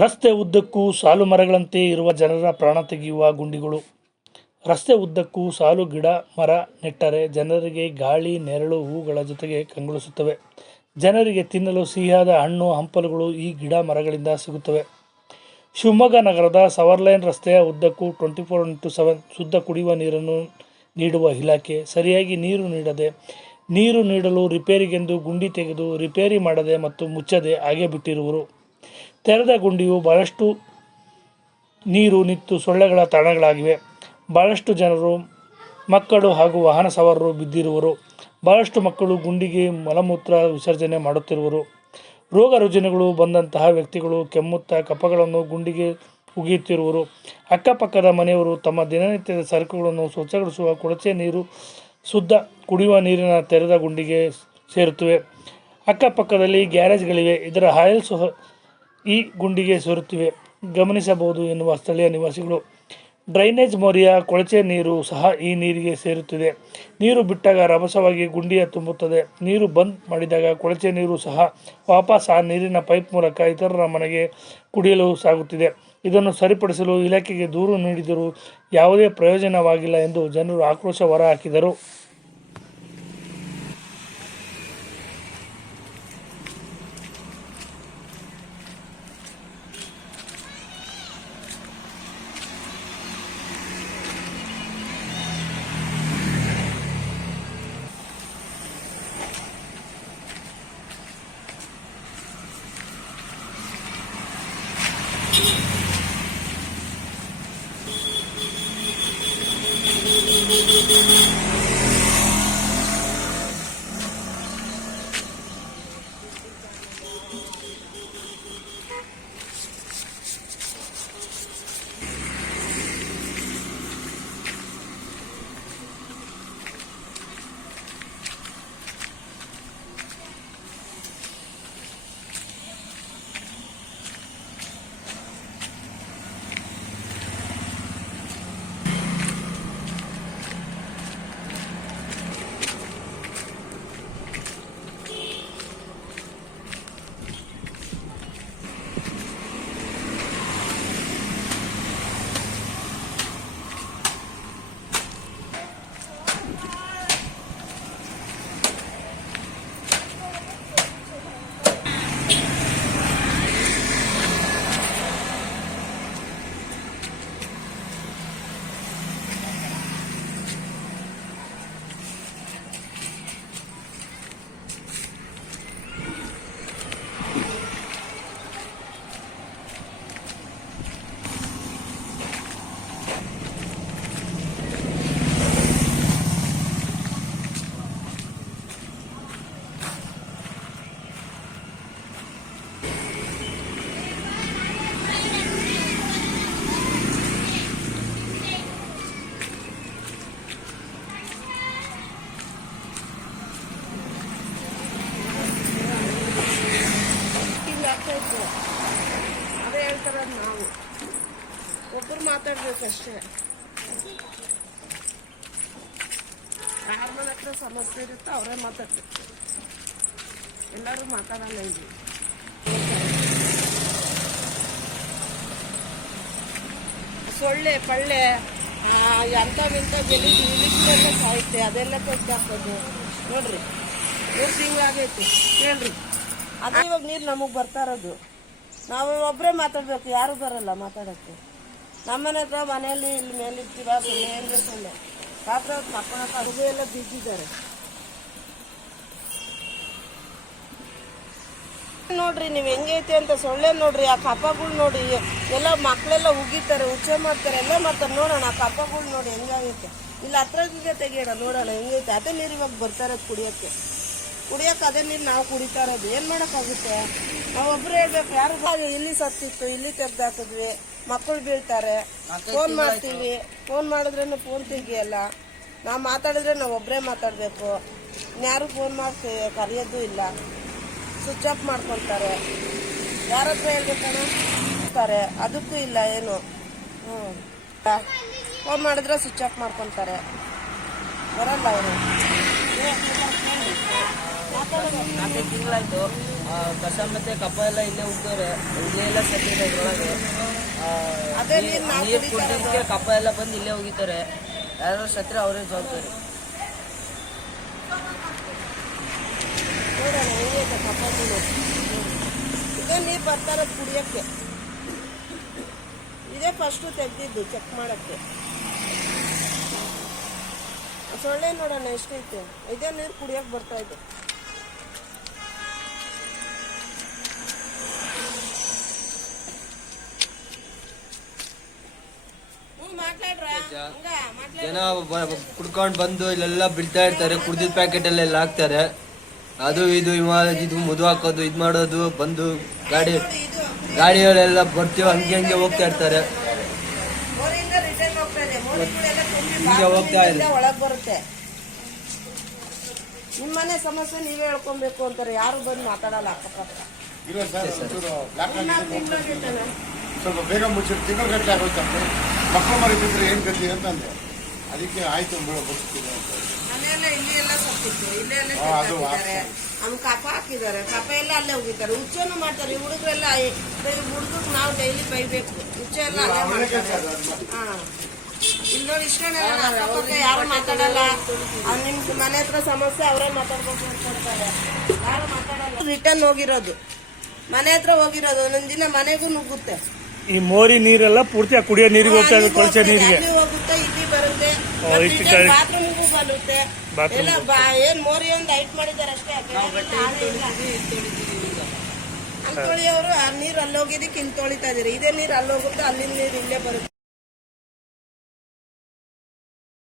ರಸ್ತೆ ಉದ್ದಕ್ಕೂ ಸಾಲು ಮರಗಳಂತೆ ಇರುವ ಜನರ ಪ್ರಾಣ ತೆಗೆಯುವ ಗುಂಡಿಗಳು. ರಸ್ತೆ ಉದ್ದಕ್ಕೂ ಸಾಲು ಗಿಡ, ಮರ, ನೆಟ್ಟರೆ ಜನರಿಗೆ ಗಾಳಿ, ನೆರಳು ಹೂಗಳ ಜೊತೆಗೆ ಕಂಗೊಳಿಸುತ್ತವೆ. ಜನರಿಗೆ ತಿನ್ನಲು ಸಿಹಿಯಾದ ಹಣ್ಣು, ಹಂಪಲುಗಳು ಈ ಗಿಡ ಮರಗಳಿಂದ ಸಿಗುತ್ತವೆ. ಶಿವಮೊಗ್ಗ ನಗರದ ಸವರ್ಲೈನ್ ರಸ್ತೆಯ ಉದ್ದಕ್ಕೂ ಟ್ವೆಂಟಿ ಫೋರ್ ಇಂಟು ಸೆವೆನ್ ಶುದ್ಧ ಕುಡಿಯುವ ನೀರನ್ನು ನೀಡುವ ಇಲಾಖೆ ಸರಿಯಾಗಿ ನೀರು ನೀಡದೆ, ನೀರು ನೀಡಲು ರಿಪೇರಿಗೆಂದು ಗುಂಡಿ ತೆಗೆದು ರಿಪೇರಿ ಮಾಡದೆ ಮತ್ತು ಮುಚ್ಚದೆ ಹಾಗೆ ಬಿಟ್ಟಿರುವರು ತೆರೆದ ಗುಂಡಿಯು ಬಹಳಷ್ಟು ನೀರು ನಿತ್ತು ಸೊಳ್ಳೆಗಳ ತಾಣಗಳಾಗಿವೆ. ಬಹಳಷ್ಟು ಜನರು, ಮಕ್ಕಳು ಹಾಗೂ ವಾಹನ ಸವಾರರು ಬಿದ್ದಿರುವರು. ಬಹಳಷ್ಟು ಮಕ್ಕಳು ಗುಂಡಿಗೆ ಮಲಮೂತ್ರ ವಿಸರ್ಜನೆ ಮಾಡುತ್ತಿರುವರು. ರೋಗ ರುಜಿನಗಳು ಬಂದಂತಹ ವ್ಯಕ್ತಿಗಳು ಕೆಮ್ಮುತ್ತಾ ಕಪಗಳನ್ನು ಗುಂಡಿಗೆ ಉಗಿಯುತ್ತಿರುವರು. ಅಕ್ಕಪಕ್ಕದ ಮನೆಯವರು ತಮ್ಮ ದಿನನಿತ್ಯದ ಸರಕುಗಳನ್ನು ಸ್ವಚ್ಛಗೊಳಿಸುವ ಕೊಳಚೆ ನೀರು ಶುದ್ಧ ಕುಡಿಯುವ ನೀರಿನ ತೆರೆದ ಗುಂಡಿಗೆ ಸೇರುತ್ತವೆ. ಅಕ್ಕಪಕ್ಕದಲ್ಲಿ ಗ್ಯಾರೇಜ್ಗಳಿವೆ. ಇದರ ಹಾಯಲ್ಸ್ ಸಹ ಈ ಗುಂಡಿಗೆ ಸೇರುತ್ತಿವೆ ಗಮನಿಸಬಹುದು ಎನ್ನುವ ಸ್ಥಳೀಯ ನಿವಾಸಿಗಳು. ಡ್ರೈನೇಜ್ ಮೋರಿಯ ಕೊಳಚೆ ನೀರು ಸಹ ಈ ನೀರಿಗೆ ಸೇರುತ್ತಿದೆ. ನೀರು ಬಿಟ್ಟಾಗ ರಭಸವಾಗಿ ಗುಂಡಿಯ ತುಂಬುತ್ತದೆ. ನೀರು ಬಂದ್ ಮಾಡಿದಾಗ ಕೊಳಚೆ ನೀರು ಸಹ ವಾಪಸ್ ಆ ನೀರಿನ ಪೈಪ್ ಮೂಲಕ ಇತರರ ಮನೆಗೆ ಕುಡಿಯಲು ಸಾಗುತ್ತಿದೆ. ಇದನ್ನು ಸರಿಪಡಿಸಲು ಇಲಾಖೆಗೆ ದೂರು ನೀಡಿದರೂ ಯಾವುದೇ ಪ್ರಯೋಜನವಾಗಿಲ್ಲ ಎಂದು ಜನರು ಆಕ್ರೋಶ ಹೊರಹಾಕಿದರು. ಆಗ್ತಾಯಿತ್ತು ಅದೇ ಹೇಳ್ತಾರದು ನಾವು. ಒಬ್ಬರು ಮಾತಾಡ್ಬೇಕಷ್ಟೇ ಯಾರ ಮನೆ ಹತ್ರ ಸಮಸ್ಯೆ ಇರುತ್ತೋ, ಅವರೇ ಮಾತಾಡ್ಬೇಕು. ಎಲ್ಲರೂ ಮಾತಾಡಲ್ಲ ಇಲ್ಲಿ. ಸೊಳ್ಳೆ, ಪಳ್ಳೆ ಅಂಥವಿಂಥ ಬೆಲೆ ಇಲಿಗಳೆಲ್ಲ ಸಾಯುತ್ತೆ ಅದೆಲ್ಲ ತೆಗ್ದಾಕೋದು ನೋಡ್ರಿ, ಮೂರು ತಿಂಗಳಾಗೈತಿ. ಹೇಳ್ರಿ. ಅದೇ ಇವಾಗ ನೀರು ನಮಗೆ ಬರ್ತಾ ಇರೋದು. ನಾವು ಒಬ್ಬರೇ ಮಾತಾಡ್ಬೇಕು, ಯಾರು ಬರಲ್ಲ ಮಾತಾಡೋಕ್ಕೆ. ನಮ್ಮನೆ ಹತ್ರ ಮನೆಯಲ್ಲಿ ಇಲ್ಲಿ ಮೇಲಿರ್ತೀವ ಮೇಲೆ ಸೊಳ್ಳೆ. ರಾತ್ರಿ ಅಡುಗೆ ಎಲ್ಲ ಬಿದ್ದಿದ್ದಾರೆ. ನೋಡ್ರಿ, ನೀವು ಹೆಂಗೈತೆ ಅಂತ ಸೊಳ್ಳೆ ನೋಡ್ರಿ, ಆ ಕಪ್ಪಗಳು ನೋಡಿ, ಎಲ್ಲ ಮಕ್ಕಳೆಲ್ಲ ಉಗಿತಾರೆ ಉಚ್ಚೆ ಮಾಡ್ತಾರೆ, ಎಲ್ಲ ಮಾಡ್ತಾರೆ. ನೋಡೋಣ, ಆ ಕಪ್ಪಗಳು ನೋಡಿ ಹೆಂಗಾಗೈತೆ. ಇಲ್ಲಿ ಹತ್ರ ತೆಗಿಯೋಣ, ನೋಡೋಣ, ಹೆಂಗೈತೆ. ಅದೇ ನೀರು ಇವಾಗ ಬರ್ತಾರೆ ಕುಡಿಯೋಕ್ಕೆ. ಕುಡಿಯೋಕೆ ಅದೇ ನೀರು ನಾವು ಕುಡಿತಾ ಇರೋದು. ಏನು ಮಾಡೋಕ್ಕಾಗುತ್ತೆ? ನಾವು ಒಬ್ರು ಹೇಳ್ಬೇಕು ಯಾರು ಹಾಗೆ ಇಲ್ಲಿ ಸತ್ತಿತ್ತು ಇಲ್ಲಿ ತೆಗ್ದಾಕಿದ್ವಿ ಮಕ್ಕಳು ಬೀಳ್ತಾರೆ. ಫೋನ್ ಮಾಡ್ತೀವಿ. ಫೋನ್ ಮಾಡಿದ್ರೇನು ಫೋನ್ ತೆಗಿಯಲ್ಲ. ನಾವು ಮಾತಾಡಿದ್ರೆ ನಾವು ಒಬ್ಬರೇ ಮಾತಾಡಬೇಕು. ಇನ್ಯಾರು ಫೋನ್ ಮಾಡಿ ಕರೆಯೋದು ಇಲ್ಲ. ಸ್ವಿಚ್ ಆಫ್ ಮಾಡ್ಕೊಳ್ತಾರೆ ಯಾರ ಹತ್ರ ಹೇಳ್ಬೇಕಣ್ಣ? ಅದಕ್ಕೂ ಇಲ್ಲ ಏನು. ಹ್ಞೂ ಫೋನ್ ಮಾಡಿದ್ರೆ ಸ್ವಿಚ್ ಆಫ್ ಮಾಡ್ಕೊತಾರೆ. ಬರಲ್ಲ ಅವರು. ನಾಲ್ಕೈದು ತಿಂಗಳಾಯ್ತು. ಕಸ ಮತ್ತೆ ಕಪ್ಪ ಎಲ್ಲ ಇಲ್ಲೇ ಹೋಗ್ತವ್ರೆ ಇಲ್ಲೇ ಎಲ್ಲ ಸತ್ತಿದೆ ಇದ್ರೊಳಗೆ ನೀರ್-. ಕುಡಿಯೋದಕ್ಕೆ ಕಪ್ಪ ಎಲ್ಲ ಬಂದು ಇಲ್ಲೇ ಹೋಗಿತಾರೆ ಯಾರು ಸತ್ರೆ ಅವರೇ ಜವಾಬ್ದಾರಿ. ಇದೇ ನೀರು ಬರ್ತಾರೆ ಕುಡಿಯೋಕ್ಕೆ. ಇದೇ ಫಸ್ಟು ತೆಗ್ದಿದ್ದು ಚೆಕ್ ಮಾಡೋಕ್ಕೆ. ಸೊಳ್ಳೆ ನೋಡೋಣ ಎಷ್ಟೈತೆ ಇದೇ ನೀರು ಕುಡಿಯಕ್ಕೆ ಬರ್ತಾ ಇದೆ. ಜನ ಕುಡ್ಕೊಂಡು ಬಂದು ಇಲ್ಲೆಲ್ಲ ಬಿಡ್ತಾ ಇರ್ತಾರೆ ಕುಡ್ದಿದ ಪ್ಯಾಕೆಟ್ ಎಲ್ಲ ಎಲ್ಲ ಹಾಕ್ತಾರೆ. ಅದು ಇದು ಇದು ಮುದು ಹಾಕೋದು ಇದು ಮಾಡೋದು ಬಂದು ಗಾಡಿ ಗಾಡಿಯವರೆಲ್ಲ ಬರ್ತೀವಿ ಹಂಗೆ ಹಂಗೆ ಹೋಗ್ತಾ ಇರ್ತಾರೆ. ಹೀಗೆ ಹೋಗ್ತಾ ಇಲ್ಲ ಒಳಗೆ ಬರುತ್ತೆ. ನಿಮ್ಮನೆ ಸಮಸ್ಯೆ ನೀವೇ ಹೇಳ್ಕೊಬೇಕು ಅಂತಾರೆ. ಯಾರು ಬಂದು ಮಾತಾಡಲ್ಲ ಅಕ್ಕಪಕ್ಕ. ಸ್ವಲ್ಪ ಬೇಗ ತಿಂಗಳು ಆಗೋಯ್ತಂತೆ. ಮಕ್ಕಳು ಮರಿ ಬಿಟ್ಟರೆ ಏನು ಗತಿ ಅಂತಂದೆ ಅದಕ್ಕೆ ಆಯ್ತು ಬರ್ತೀನಿ ಅಂತ. ಮನೆಯೆಲ್ಲ ಇಲ್ಲಿ ಎಲ್ಲ ಸತ್ತಿತ್ತು ಇಲ್ಲೇ ಎಲ್ಲ ಹಾ, ಅದು ಹಾಕಿದ್ದಾರೆ ಅವ್ನು ಕಪ ಹಾಕಿದ್ದಾರೆ. ಕಪ ಎಲ್ಲ ಅಲ್ಲೇ ಹೋಗಿದ್ದಾರೆ. ಹುಚ್ಚನು ಮಾಡ್ತಾರೆ. ಈ ಹುಡುಗರೆಲ್ಲ ಹುಡುಗರು ನಾವು ಡೈಲಿ ಬೈಬೇಕು. ಹುಚ್ಚ ಎಲ್ಲ ಅಲ್ಲೇ ಅವನೇ ಕೆಲಸ ಮಾಡ್ತಾರೆ ಹಾ. ಇಲ್ಲಿ ನೋಡಿ ಅಕ್ಕಪಕ್ಕ ಯಾರು ಮಾತಾಡಲ್ಲ. ಅವ್ರು ಮನೆ ಹತ್ರ ಸಮಸ್ಯೆ ಅವರೇ ಮಾತಾಡ್ಬೇಕು ಅನ್ಕೊಳ್ತಾರೆ ಯಾರು ಮಾತಾಡಲ್ಲ. ರಿಟರ್ನ್ ಹೋಗಿರೋದು. ಮನೆ ಹತ್ರ ಹೋಗಿರೋದು. ಒಂದೊಂದಿನ ದಿನ ಮನೆಗೂ ನುಗ್ಗುತ್ತೆ. ಈ ಮೋರಿ ನೀರೆಲ್ಲ ಪೂರ್ತಿ ಆ ಕುಡಿಯೋ ನೀರಿಗೆ ಹೋಗ್ತಾ ಇದೆ ಕೊಳಚೆ ನೀರಿಗೆ. ಅಲ್ಲಿ ಹೋಗುತ್ತೆ ಇಲ್ಲಿ ಬರುತ್ತೆ. ಓ, ಇಷ್ಟು ಕಡೆ- ಬಾತ್ರೂಮ್ಗೂ ಬರುತ್ತೆ. Bathroom ಎಲ್ಲ ಬಾ ಏನ್ ಮೋರಿ ಒಂದು ಹೈಟ್ ಮಾಡಿದ್ದಾರೆ ಅಷ್ಟೇ ಅಂತೋಳಿ ಅವರು ಆ ನೀರು ಅಲ್ಲಿ ಹೋಗಿದ್ದಕ್ಕೆ ಇಲ್ಲಿ ತೊಳಿತಾ ಇದೀರಿ ಇದೇ ನೀರು ಅಲ್ಲಿ ಹೋಗುತ್ತೆ ಅಲ್ಲಿನ ನೀರು ಇಲ್ಲೇ ಬರುತ್ತೆ.